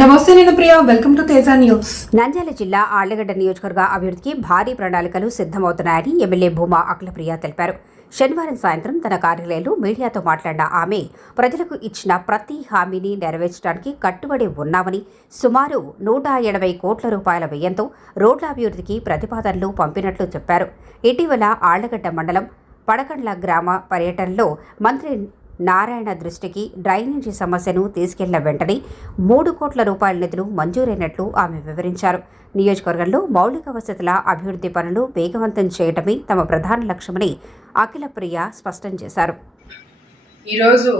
నమస్తే నేను Priya. Welcome to Teja news Nandyal జిల్లా ఆళ్ళగడ్డ నియోజకవర్గ అభివృద్ధికి భారీ ప్రణాళికలు సిద్ధమవుతున్నాయని ఎమ్మెల్యే భూమా అఖిలప్రియ తెలిపారు. శనివారం సాయంత్రం తన కార్యాలయంలో మీడియాతో మాట్లాడిన ఆమె ప్రజలకు ఇచ్చిన ప్రతి హామీని నెరవేర్చడానికి కట్టుబడి ఉన్నామని సుమారు నూట ఎనభై కోట్ల రూపాయల వ్యయంతో రోడ్ల అభివృద్ధికి ప్రతిపాదనలు పంపినట్లు చెప్పారు. ఇటీవల ఆళ్ళగడ్డ మండలం పడకండ్ల గ్రామ పర్యటనలో మంత్రి నారాయణ దృష్టికి డ్రైనేజీ సమస్యను తీసుకెళ్ళిన వెంటనే మూడు కోట్ల రూపాయల నిధులు మంజూరైనట్లు ఆమె వివరించారు. నియోజకవర్గంలో మౌలిక వసతుల అభివృద్ధి పనులు వేగవంతం చేయటమే తమ ప్రధాన లక్ష్యమని అఖిల ప్రియ స్పష్టం చేశారు. ఈరోజు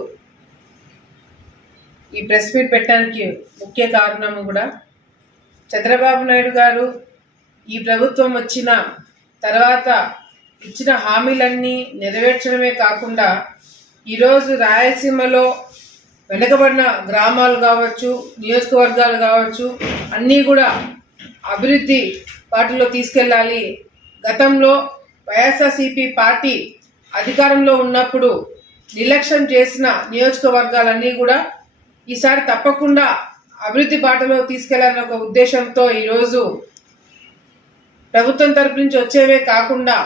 ఈ ప్రెస్ మీట్ పెట్టడానికి ముఖ్య కారణము కూడా చంద్రబాబు నాయుడు గారు ఈ ప్రభుత్వం వచ్చిన తర్వాత ఇచ్చిన హామీలన్నీ నెరవేర్చడమే కాకుండా ఈరోజు రాయలసీమలో వెనుకబడిన గ్రామాలు కావచ్చు నియోజకవర్గాలు కావచ్చు అన్నీ కూడా అభివృద్ధి వాటిలో తీసుకెళ్ళాలి. గతంలో వైఎస్ఆర్సీపీ పార్టీ అధికారంలో ఉన్నప్పుడు నిర్లక్ష్యం చేసిన నియోజకవర్గాలన్నీ కూడా ఈసారి తప్పకుండా అభివృద్ధి బాటలో తీసుకెళ్ళాలనే ఒక ఉద్దేశంతో ఈరోజు ప్రభుత్వం తరపు నుంచి వచ్చేవే కాకుండా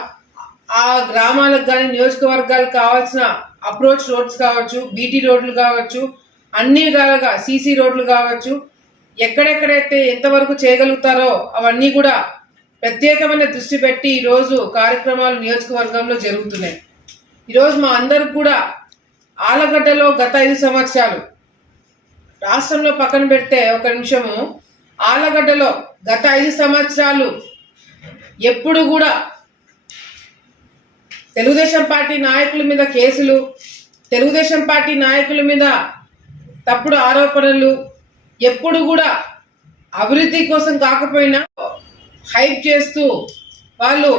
ఆ గ్రామాలకు కానీ నియోజకవర్గాలకు కావాల్సిన అప్రోచ్ రోడ్స్ కావచ్చు బీటీ రోడ్లు కావచ్చు అన్ని విధాలుగా సీసీ రోడ్లు కావచ్చు ఎక్కడెక్కడైతే ఎంతవరకు చేయగలుగుతారో అవన్నీ కూడా ప్రత్యేకమైన దృష్టి పెట్టి ఈరోజు కార్యక్రమాలు నియోజకవర్గంలో జరుగుతున్నాయి. ఈరోజు మా అందరికి కూడా ఆలగడ్డలో గత ఐదు సంవత్సరాలు రాష్ట్రంలో పక్కన పెడితే ఒక నిమిషము ఆలగడ్డలో గత ఐదు సంవత్సరాలు ఎప్పుడు కూడా తెలుగుదేశం పార్టీ నాయకుల మీద కేసులు తెలుగుదేశం పార్టీ నాయకుల మీద తప్పుడు ఆరోపణలు ఎప్పుడు కూడా అభివృద్ధి కోసం కాకపోయినా హైప్ చేస్తూ వాళ్ళు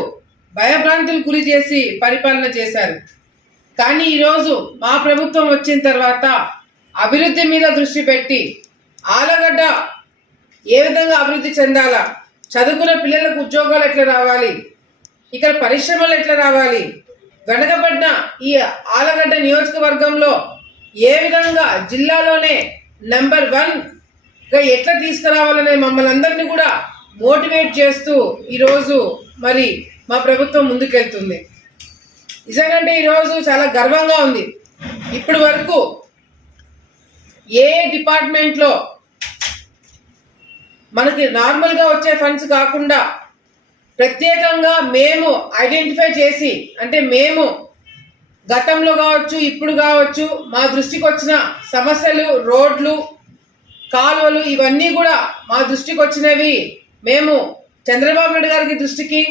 భయభ్రాంతులు గురి చేసి పరిపాలన చేశారు. కానీ ఈరోజు మా ప్రభుత్వం వచ్చిన తర్వాత అభివృద్ధి మీద దృష్టి పెట్టి ఆలగడ్డ ఏ విధంగా అభివృద్ధి చెందాలా చదువుకున్న పిల్లలకు ఉద్యోగాలు ఎట్లా రావాలి ఇక్కడ పరిశ్రమలు ఎట్లా రావాలి వెనకబడిన ఈ ఆలగడ్డ నియోజకవర్గంలో ఏ విధంగా జిల్లాలోనే నెంబర్ వన్గా ఎట్లా తీసుకురావాలనే మమ్మల్ని అందరినీ కూడా మోటివేట్ చేస్తూ ఈరోజు మరి మా ప్రభుత్వం ముందుకెళ్తుంది. నిజంగా ఈరోజు చాలా గర్వంగా ఉంది. ఇప్పటి వరకు ఏ డిపార్ట్మెంట్లో మనకి నార్మల్గా వచ్చే ఫండ్స్ కాకుండా ప్రత్యేకంగా మేము ఐడెంటిఫై చేసి అంటే మేము గతంలో కావచ్చు ఇప్పుడు కావచ్చు మా దృష్టికి వచ్చిన సమస్యలు రోడ్లు కాలువలు ఇవన్నీ కూడా మా దృష్టికి వచ్చినవి. మేము చంద్రబాబు నాయుడు గారికి దృష్టికి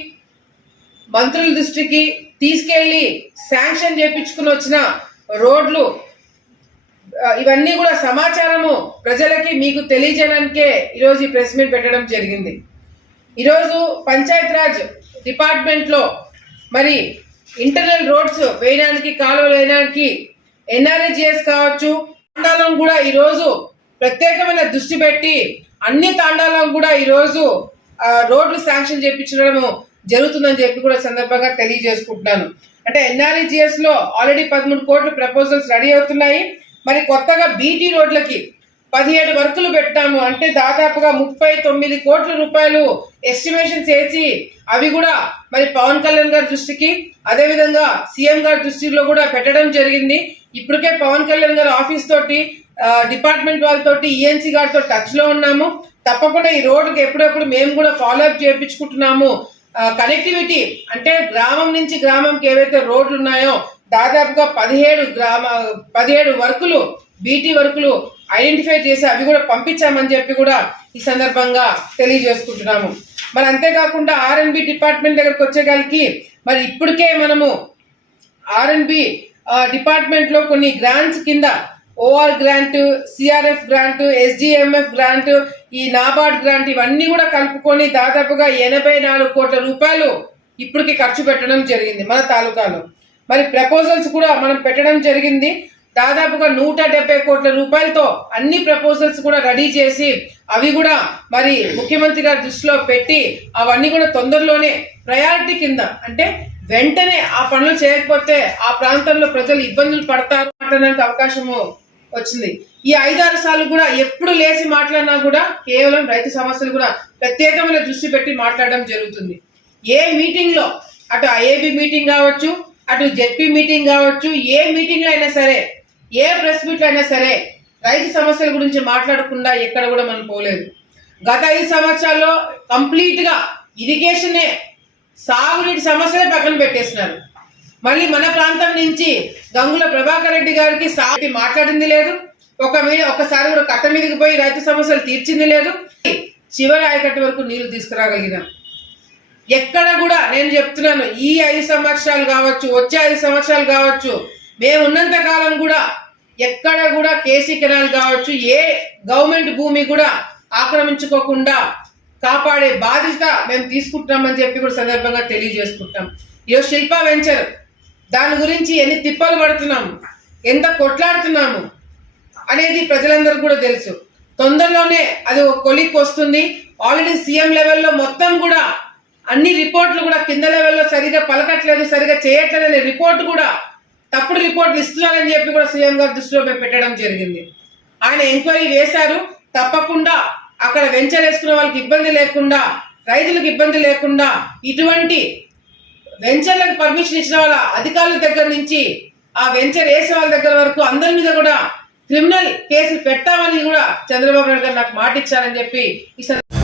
మంత్రుల దృష్టికి తీసుకెళ్ళి శాంక్షన్ చేపించుకుని వచ్చిన రోడ్లు ఇవన్నీ కూడా సమాచారము ప్రజలకి మీకు తెలియజేయడానికే ఈరోజు ఈ ప్రెస్ మీట్ పెట్టడం జరిగింది. ఈరోజు పంచాయత్ రాజ్ డిపార్ట్మెంట్లో మరి ఇంటర్నల్ రోడ్స్ వేయడానికి కాలువలు వేయడానికి ఎన్ఆర్జిఎస్ కావచ్చు తాండాలను కూడా ఈరోజు ప్రత్యేకమైన దృష్టి పెట్టి అన్ని తాండాలను కూడా ఈరోజు రోడ్లు శాంక్షన్ చేయించడము జరుగుతుందని చెప్పి కూడా సందర్భంగా తెలియజేసుకుంటున్నాను. అంటే ఎన్ఆర్ఈజిఎస్లో ఆల్రెడీ పదమూడు కోట్ల ప్రపోజల్స్ రెడీ అవుతున్నాయి. మరి కొత్తగా బీటీ రోడ్లకి పదిహేడు వర్కులు పెట్టాము. అంటే దాదాపుగా ముప్పై తొమ్మిది కోట్ల రూపాయలు ఎస్టిమేషన్ చేసి అవి కూడా మరి పవన్ కళ్యాణ్ గారి దృష్టికి అదేవిధంగా సీఎం గారి దృష్టిలో కూడా పెట్టడం జరిగింది. ఇప్పటికే పవన్ కళ్యాణ్ గారి ఆఫీస్ తోటి డిపార్ట్మెంట్ వాళ్ళతోటి ఈఎన్సీ గారితో టచ్లో ఉన్నాము. తప్పకుండా ఈ రోడ్డుకి ఎప్పుడెప్పుడు మేము కూడా ఫాలో అప్ చేయించుకుంటున్నాము. కనెక్టివిటీ అంటే గ్రామం నుంచి గ్రామంకి ఏవైతే రోడ్లు ఉన్నాయో దాదాపుగా పదిహేడు గ్రామ పదిహేడు వర్కులు బీటీ వర్కులు ఐడెంటిఫై చేసి అవి కూడా పంపించామని చెప్పి కూడా ఈ సందర్భంగా తెలియజేసుకుంటున్నాము. మరి అంతేకాకుండా ఆర్ఎన్బి డిపార్ట్మెంట్ దగ్గరకు వచ్చేగాలికి మరి ఇప్పటికే మనము ఆర్ఎన్బి డిపార్ట్మెంట్లో కొన్ని గ్రాంట్స్ కింద O R grant C R F grant S D M F grant ఈ నాబార్డ్ గ్రాంట్ ఇవన్నీ కూడా కలుపుకొని దాదాపుగా ఎనభై నాలుగు కోట్ల రూపాయలు ఇప్పటికి ఖర్చు పెట్టడం జరిగింది మన తాలూకాలో. మరి ప్రపోజల్స్ కూడా మనం పెట్టడం జరిగింది. దాదాపుగా నూట డెబ్బై కోట్ల రూపాయలతో అన్ని ప్రపోజల్స్ కూడా రెడీ చేసి అవి కూడా మరి ముఖ్యమంత్రి గారి దృష్టిలో పెట్టి అవన్నీ కూడా తొందరలోనే ప్రయారిటీ కింద అంటే వెంటనే ఆ పనులు చేయకపోతే ఆ ప్రాంతంలో ప్రజలు ఇబ్బందులు పడతారు మాట్లాడడానికి అవకాశము వచ్చింది. ఈ ఐదారు సార్లు కూడా ఎప్పుడు లేచి మాట్లాడినా కూడా కేవలం రైతు సమస్యలు కూడా ప్రత్యేకమైన దృష్టి పెట్టి మాట్లాడడం జరుగుతుంది. ఏ మీటింగ్లో అటు ఐఏబి మీటింగ్ కావచ్చు అటు జెడ్పీ మీటింగ్ కావచ్చు ఏ మీటింగ్లో అయినా సరే ఏ ప్రెస్ మీట్ అయినా సరే రైతు సమస్యల గురించి మాట్లాడకుండా ఎక్కడ కూడా మనం పోలేదు. గత ఐదు సంవత్సరాల్లో కంప్లీట్గా ఇరిగేషనే సాగునీటి సమస్యలే పక్కన పెట్టేసినారు మళ్ళీ మన ప్రాంతం నుంచి గంగుల ప్రభాకర్ రెడ్డి గారికి సాగు మాట్లాడింది లేదు. ఒక మీద ఒకసారి కూడా కట్ట మీదకి పోయి రైతు సమస్యలు తీర్చింది లేదు. చివరి ఆయకట్టు వరకు నీళ్ళు తీసుకురాగలిగినాం. ఎక్కడ కూడా నేను చెప్తున్నాను ఈ ఐదు సంవత్సరాలు కావచ్చు వచ్చే ఐదు సంవత్సరాలు కావచ్చు మేము ఉన్నంత కాలం కూడా ఎక్కడ కూడా కేసీ కెనాల్ కావచ్చు ఏ గవర్నమెంట్ భూమి కూడా ఆక్రమించుకోకుండా కాపాడే బాధ్యత మేము తీసుకుంటున్నామని చెప్పి కూడా సందర్భంగా తెలియజేసుకుంటాం ఈరోజు శిల్ప వెంచర్ దాని గురించి ఎన్ని తిప్పలు పడుతున్నాము ఎంత కొట్లాడుతున్నాము అనేది ప్రజలందరూ కూడా తెలుసు. తొందరలోనే అది ఒక కొలిక్ వస్తుంది. ఆల్రెడీ సీఎం లెవెల్లో మొత్తం కూడా అన్ని రిపోర్ట్లు కూడా కింద లెవెల్లో సరిగా పలకట్లేదు సరిగా చేయట్లేదు అనే రిపోర్ట్ కూడా తప్పుడు రిపోర్ట్లు ఇస్తున్నారని చెప్పి కూడా సీఎం గారు దృష్టిలో పెట్టడం జరిగింది. ఆయన ఎంక్వైరీ వేశారు. తప్పకుండా అక్కడ వెంచర్ వేసుకున్న వాళ్ళకి ఇబ్బంది లేకుండా రైతులకు ఇబ్బంది లేకుండా ఇటువంటి వెంచర్లకు పర్మిషన్ ఇచ్చిన వాళ్ళ అధికారుల దగ్గర నుంచి ఆ వెంచర్ వేసే వాళ్ళ దగ్గర వరకు అందరి మీద కూడా క్రిమినల్ కేసులు పెట్టామని కూడా చంద్రబాబు నాయుడు గారు నాకు మాట ఇచ్చారని చెప్పి ఈ సందర్భంగా